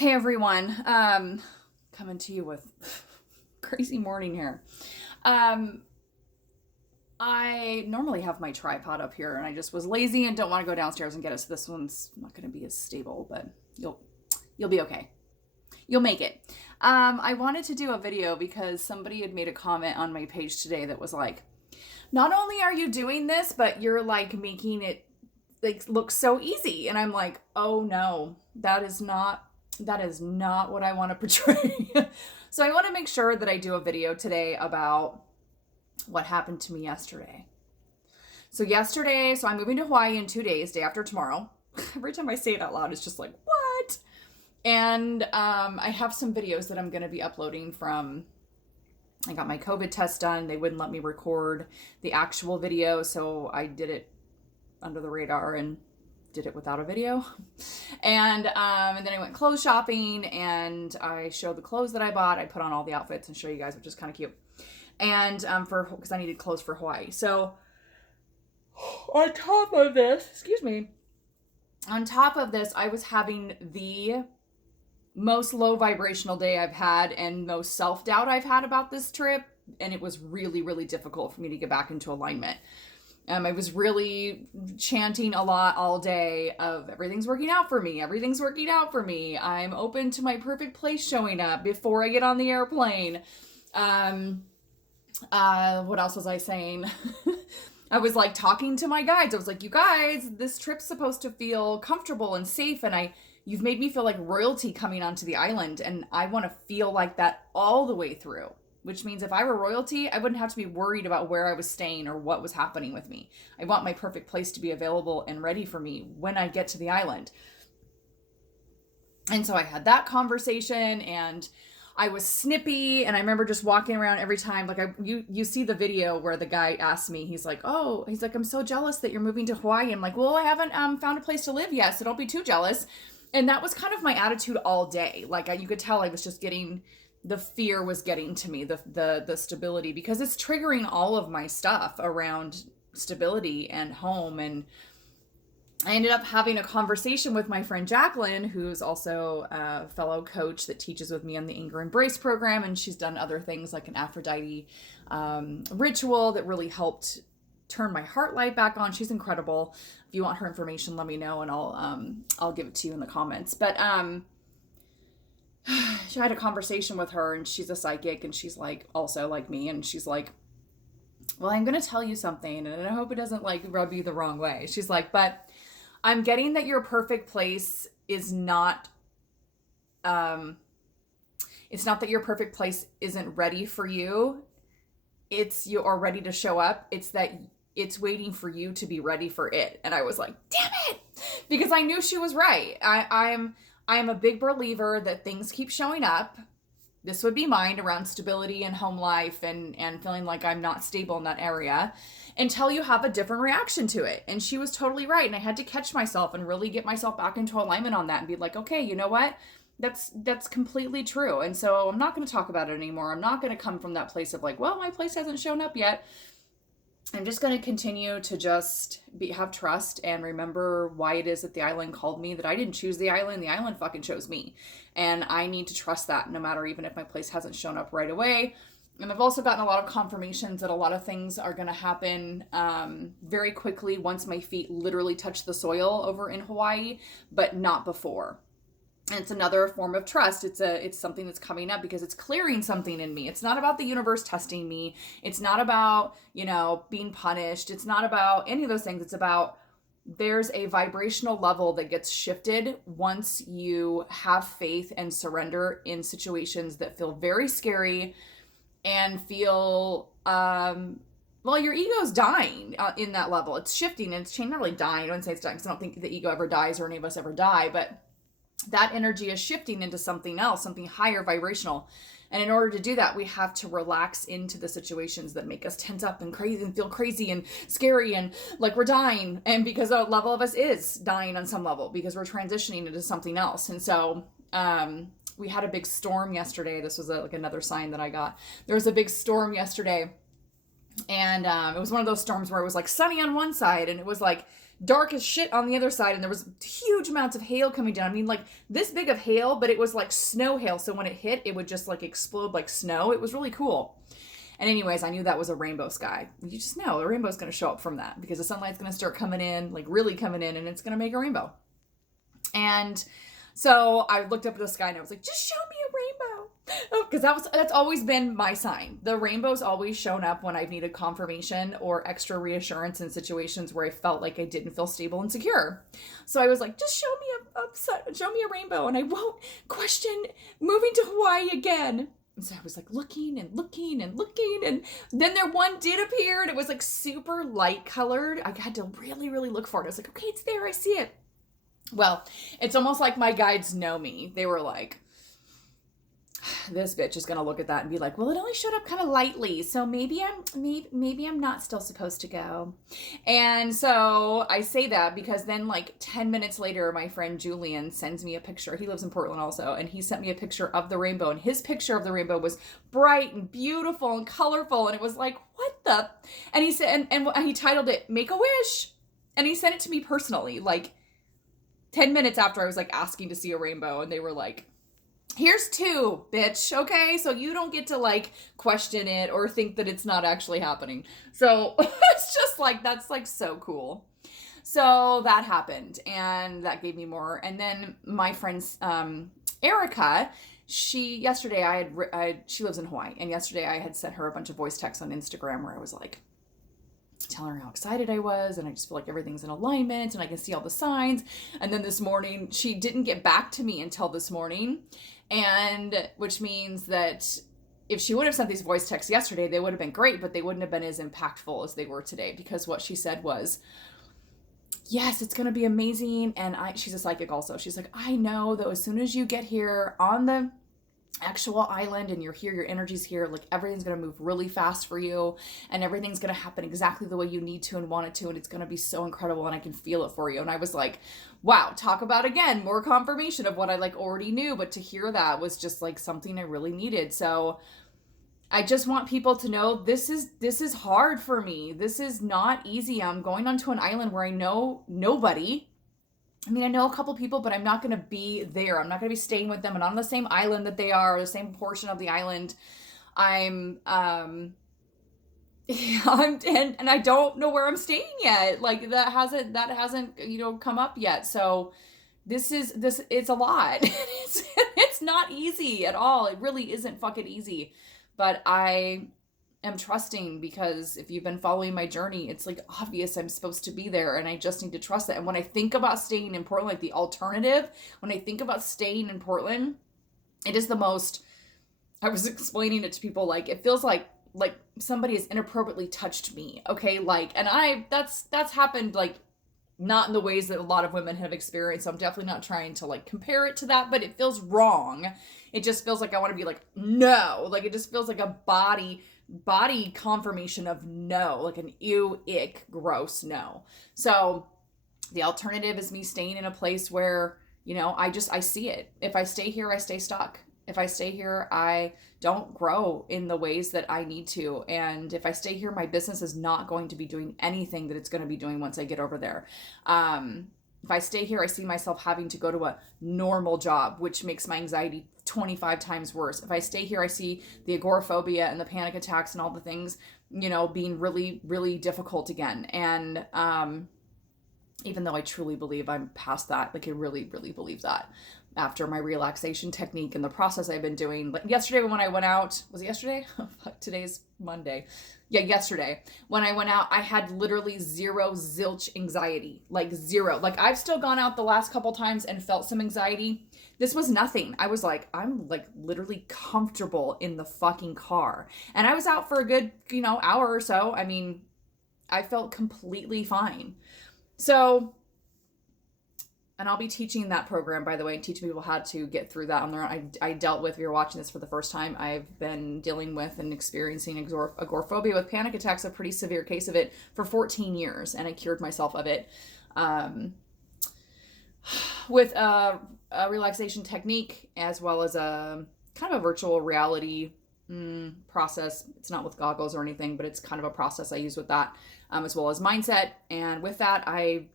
Hey everyone, coming to you with crazy morning here. Um, I normally have my tripod up here, and I just was lazy and don't want to go downstairs and get it. So this one's not going to be as stable, but you'll be okay. You'll make it. I wanted to do a video because somebody had made a comment on my page today that was like, "Not only are you doing this, but you're like making it like look so easy." And I'm like, "Oh no, that is not what I want to portray." So I want to make sure that I do a video today about what happened to me yesterday. So I'm moving to Hawaii in 2 days, day after tomorrow. Every time I say it out loud, it's just like, what? And I have some videos that I'm going to be uploading from. I got my COVID test done. They wouldn't let me record the actual video, so I did it under the radar and did it without a video. And then I went clothes shopping and I showed the clothes that I bought. I put on all the outfits and show you guys, which is kind of cute. And because I needed clothes for Hawaii. So on top of this, I was having the most low vibrational day I've had and most self-doubt I've had about this trip. And it was really, really difficult for me to get back into alignment. I was really chanting a lot all day of everything's working out for me. Everything's working out for me. I'm open to my perfect place showing up before I get on the airplane. What else was I saying? I was like talking to my guides. I was like, you guys, this trip's supposed to feel comfortable and safe. And you've made me feel like royalty coming onto the island. And I want to feel like that all the way through. Which means if I were royalty, I wouldn't have to be worried about where I was staying or what was happening with me. I want my perfect place to be available and ready for me when I get to the island. And so I had that conversation and I was snippy, and I remember just walking around every time. Like you see the video where the guy asked me, he's like, I'm so jealous that you're moving to Hawaii. I'm like, well, I haven't found a place to live yet, so don't be too jealous. And that was kind of my attitude all day. Like you could tell I was just the fear was getting to me, the stability, because it's triggering all of my stuff around stability and home. And I ended up having a conversation with my friend Jacqueline, who's also a fellow coach that teaches with me on the Anger Embrace program. And she's done other things like an Aphrodite ritual that really helped turn my heart light back on. She's incredible. If you want her information, let me know and I'll give it to you in the comments. But I had a conversation with her, and she's a psychic, and she's like also like me, and she's like, well, I'm going to tell you something, and I hope it doesn't like rub you the wrong way. She's like, but I'm getting that your perfect place is not, it's not that your perfect place isn't ready for you. It's you are ready to show up. It's that it's waiting for you to be ready for it. And I was like, damn it, because I knew she was right. I am a big believer that things keep showing up. This would be mine around stability and home life and feeling like I'm not stable in that area until you have a different reaction to it. And she was totally right. And I had to catch myself and really get myself back into alignment on that and be like, okay, you know what? That's completely true. And so I'm not going to talk about it anymore. I'm not going to come from that place of like, well, my place hasn't shown up yet. I'm just going to continue to just have trust and remember why it is that the island called me, that I didn't choose the island fucking chose me. And I need to trust that no matter, even if my place hasn't shown up right away. And I've also gotten a lot of confirmations that a lot of things are going to happen very quickly once my feet literally touch the soil over in Hawaii, but not before. And it's another form of trust. It's something that's coming up because it's clearing something in me. It's not about the universe testing me. It's not about, being punished. It's not about any of those things. It's about there's a vibrational level that gets shifted once you have faith and surrender in situations that feel very scary and feel, your ego's dying in that level. It's shifting and it's changing, not really dying. I don't say it's dying because I don't think the ego ever dies or any of us ever die, but that energy is shifting into something else, something higher vibrational. And in order to do that, we have to relax into the situations that make us tense up and crazy and feel crazy and scary and like we're dying. And because a level of us is dying on some level because we're transitioning into something else. And so we had a big storm yesterday. This was like another sign that I got. There was a big storm yesterday. And it was one of those storms where it was like sunny on one side and it was like dark as shit on the other side, and there was huge amounts of hail coming down. I mean, like this big of hail, but it was like snow hail. So when it hit, it would just like explode like snow. It was really cool. And anyways, I knew that was a rainbow sky. You just know the rainbow's going to show up from that because the sunlight's going to start coming in, like really coming in, and it's going to make a rainbow. And so I looked up at the sky and I was like, just show me a rainbow. Oh, because that's always been my sign. The rainbow's always shown up when I've needed confirmation or extra reassurance in situations where I felt like I didn't feel stable and secure. So I was like, just show me a rainbow and I won't question moving to Hawaii again. And so I was like looking and looking and looking, and then there one did appear, and it was like super light colored. I had to really, really look for it. I was like, okay, it's there. I see it. Well, it's almost like my guides know me. They were like, this bitch is gonna look at that and be like, well, it only showed up kind of lightly, so maybe I'm not still supposed to go. And so I say that because then like 10 minutes later, my friend Julian sends me a picture. He lives in Portland also, and he sent me a picture of the rainbow, and his picture of the rainbow was bright and beautiful and colorful, and it was like, what the? And he said, and he titled it "Make a Wish," and he sent it to me personally, like 10 minutes after I was like asking to see a rainbow, and they were like, here's 2, bitch, okay? So you don't get to like question it or think that it's not actually happening. So it's just like, that's like so cool. So that happened, and that gave me more. And then my friend Erica, she lives in Hawaii, and yesterday I had sent her a bunch of voice texts on Instagram where I was like, telling her how excited I was, and I just feel like everything's in alignment and I can see all the signs. And then this morning, she didn't get back to me until this morning, and which means that if she would have sent these voice texts yesterday, they would have been great, but they wouldn't have been as impactful as they were today, because what she said was, yes, it's going to be amazing. And she's a psychic also. She's like, I know though, as soon as you get here on the actual island and you're here, your energy's here, like everything's going to move really fast for you, and everything's going to happen exactly the way you need to and want it to, and it's going to be so incredible, and I can feel it for you. And I was like, wow, talk about again more confirmation of what I like already knew, but to hear that was just like something I really needed. So I just want people to know this is hard for me. This is not easy. I'm going onto an island where I know nobody. I mean, I know a couple people, but I'm not going to be there. I'm not going to be staying with them and on the same island that they are, or the same portion of the island. And I don't know where I'm staying yet. Like that hasn't, come up yet. So it's a lot. It's not easy at all. It really isn't fucking easy, but I am trusting, because if you've been following my journey, it's like obvious I'm supposed to be there, and I just need to trust that. And when I think about staying in Portland, like the alternative, when I think about staying in Portland, it is the most, I was explaining it to people, like it feels like somebody has inappropriately touched me, okay? Like, and that's happened, like not in the ways that a lot of women have experienced. So I'm definitely not trying to like compare it to that, but it feels wrong. It just feels like I want to be like, no, like it just feels like a body confirmation of no, like an ew, ick, gross no. So the alternative is me staying in a place where, I see it. If I stay here, I stay stuck. If I stay here, I don't grow in the ways that I need to. And if I stay here, my business is not going to be doing anything that it's going to be doing once I get over there. If I stay here, I see myself having to go to a normal job, which makes my anxiety 25 times worse. If I stay here, I see the agoraphobia and the panic attacks and all the things, being really, really difficult again. And even though I truly believe I'm past that, like I really, really believe that after my relaxation technique and the process I've been doing. Like yesterday when I went out, was it yesterday? Today's Monday. Yeah, yesterday when I went out, I had literally zilch anxiety, like zero. Like I've still gone out the last couple times and felt some anxiety. This was nothing. I was like, I'm like literally comfortable in the fucking car. And I was out for a good, hour or so. I mean, I felt completely fine. So, and I'll be teaching that program, by the way, teaching people how to get through that on their own. I dealt with, if you're watching this for the first time, I've been dealing with and experiencing agoraphobia with panic attacks, a pretty severe case of it, for 14 years. And I cured myself of it with a relaxation technique, as well as a kind of a virtual reality process. It's not with goggles or anything, but it's kind of a process I use with that, as well as mindset. And with that, I,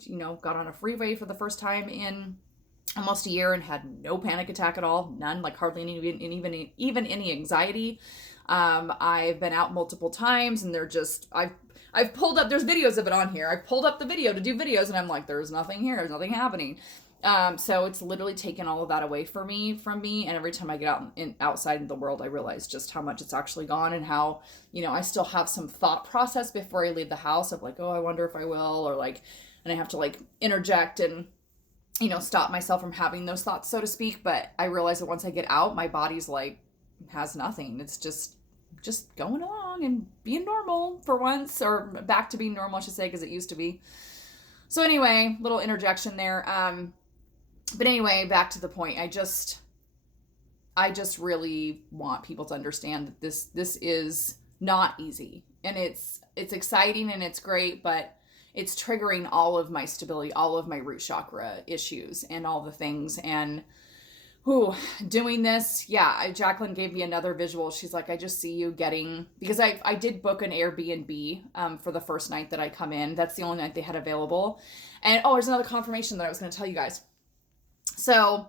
got on a freeway for the first time in almost a year and had no panic attack at all. None, like hardly any, even any anxiety. I've been out multiple times and I've pulled up, there's videos of it on here. I've pulled up the video to do videos and I'm like, there's nothing here. There's nothing happening. So it's literally taken all of that away from me. And every time I get outside in the world, I realize just how much it's actually gone and how, I still have some thought process before I leave the house of like, oh, I wonder if I will, or like, and I have to like interject and, stop myself from having those thoughts, so to speak. But I realize that once I get out, my body's like, has nothing. It's just going along and being normal for once, or back to being normal, I should say, because it used to be. So anyway, little interjection there. But anyway, back to the point. I just really want people to understand that this is not easy, and it's exciting and it's great, but it's triggering all of my stability, all of my root chakra issues and all the things. And doing this, yeah, Jacqueline gave me another visual. She's like, I just see you getting, because I did book an Airbnb for the first night that I come in. That's the only night they had available. And there's another confirmation that I was going to tell you guys. So,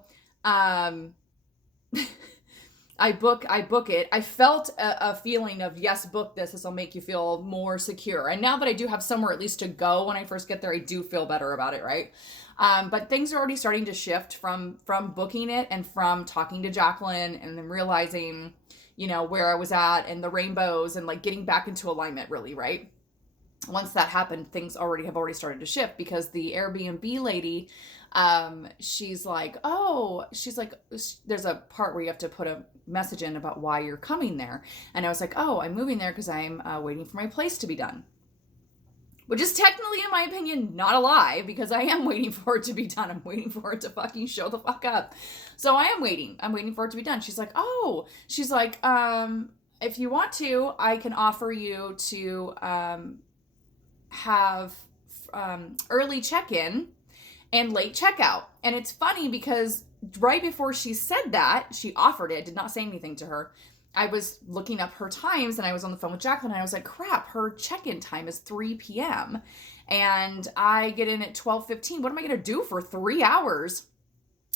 I book it. I felt a feeling of, yes, book this. This will make you feel more secure. And now that I do have somewhere at least to go when I first get there, I do feel better about it, right? But things are already starting to shift from booking it and from talking to Jacqueline and then realizing, where I was at and the rainbows and like getting back into alignment, really, right? Once that happened, things have already started to shift, because the Airbnb lady, she's like, there's a part where you have to put a message in about why you're coming there. And I was like, I'm moving there because I'm waiting for my place to be done. Which is technically, in my opinion, not a lie, because I am waiting for it to be done. I'm waiting for it to fucking show the fuck up. So I am waiting. I'm waiting for it to be done. She's like, if you want to, I can offer you to have early check-in and late checkout. And it's funny because right before she said that, she offered it, did not say anything to her. I was looking up her times and I was on the phone with Jacqueline and I was like, crap, her check-in time is 3 p.m. and I get in at 12:15. What am I going to do for 3 hours?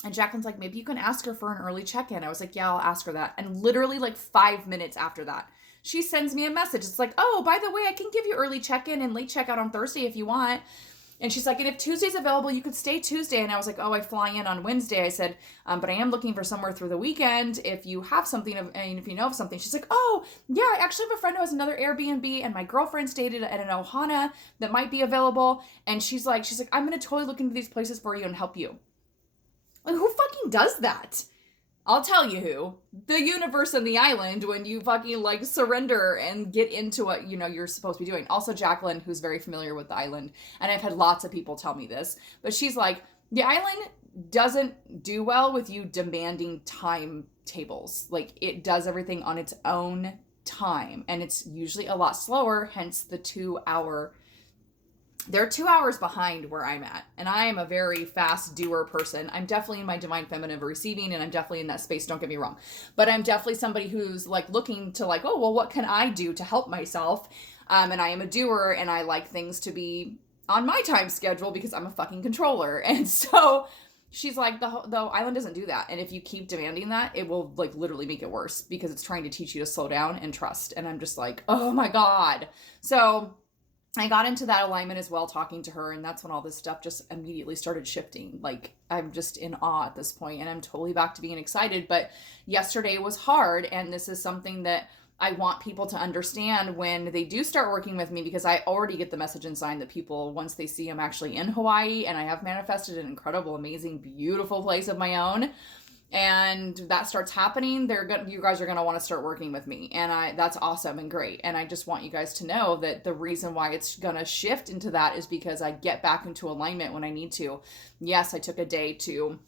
And Jacqueline's like, maybe you can ask her for an early check-in. I was like, yeah, I'll ask her that. And literally like 5 minutes after that, she sends me a message. It's like, oh, by the way, I can give you early check-in and late checkout on Thursday if you want. And she's like, and if Tuesday's available, you could stay Tuesday. And I was like, I fly in on Wednesday. I said, but I am looking for somewhere through the weekend. If you have something, and if you know of something. She's like, oh, yeah, I actually have a friend who has another Airbnb, and my girlfriend stayed at an Ohana that might be available. And she's like, I'm going to totally look into these places for you and help you. Like, who fucking does that? I'll tell you who. The universe and the island, when you fucking like surrender and get into what you're supposed to be doing. Also Jacqueline, who's very familiar with the island, and I've had lots of people tell me this, but she's like, the island doesn't do well with you demanding timetables. Like, it does everything on its own time, and it's usually a lot slower, hence the 2 hour. They're 2 hours behind where I'm at, and I am a very fast doer person. I'm definitely in my divine feminine receiving, and I'm definitely in that space, don't get me wrong. But I'm definitely somebody who's like looking to like, what can I do to help myself? And I am a doer, and I like things to be on my time schedule because I'm a fucking controller. And so she's like, the island doesn't do that. And if you keep demanding that, it will like literally make it worse because it's trying to teach you to slow down and trust. And I'm just like, oh my God. So I got into that alignment as well, talking to her, and that's when all this stuff just immediately started shifting. Like, I'm just in awe at this point, and I'm totally back to being excited. But yesterday was hard, and this is something that I want people to understand when they do start working with me, because I already get the message and sign that people, once they see I'm actually in Hawaii, and I have manifested an incredible, amazing, beautiful place of my own, and that starts happening, you guys are going to want to start working with me. And that's awesome and great. And I just want you guys to know that the reason why it's going to shift into that is because I get back into alignment when I need to. Yes, I took a day to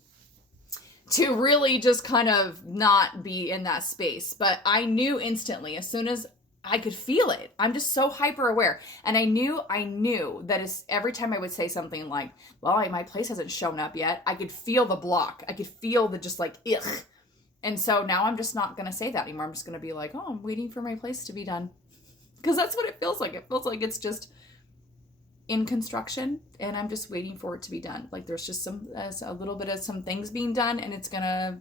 really just kind of not be in that space. But I knew instantly, as soon as I could feel it. I'm just so hyper aware. And I knew that every time I would say something like, well, my place hasn't shown up yet, I could feel the block. I could feel the just like, ugh. And so now I'm just not going to say that anymore. I'm just going to be like, oh, I'm waiting for my place to be done. Because that's what it feels like. It feels like it's just in construction and I'm just waiting for it to be done. Like there's just a little bit of some things being done, and it's gonna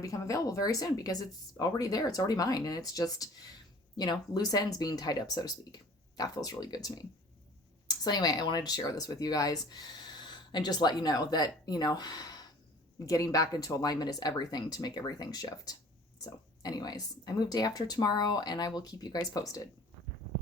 become available very soon because it's already there. It's already mine, and it's just, loose ends being tied up, so to speak. That feels really good to me. So anyway, I wanted to share this with you guys and just let you know that, getting back into alignment is everything to make everything shift. So anyways, I move day after tomorrow, and I will keep you guys posted.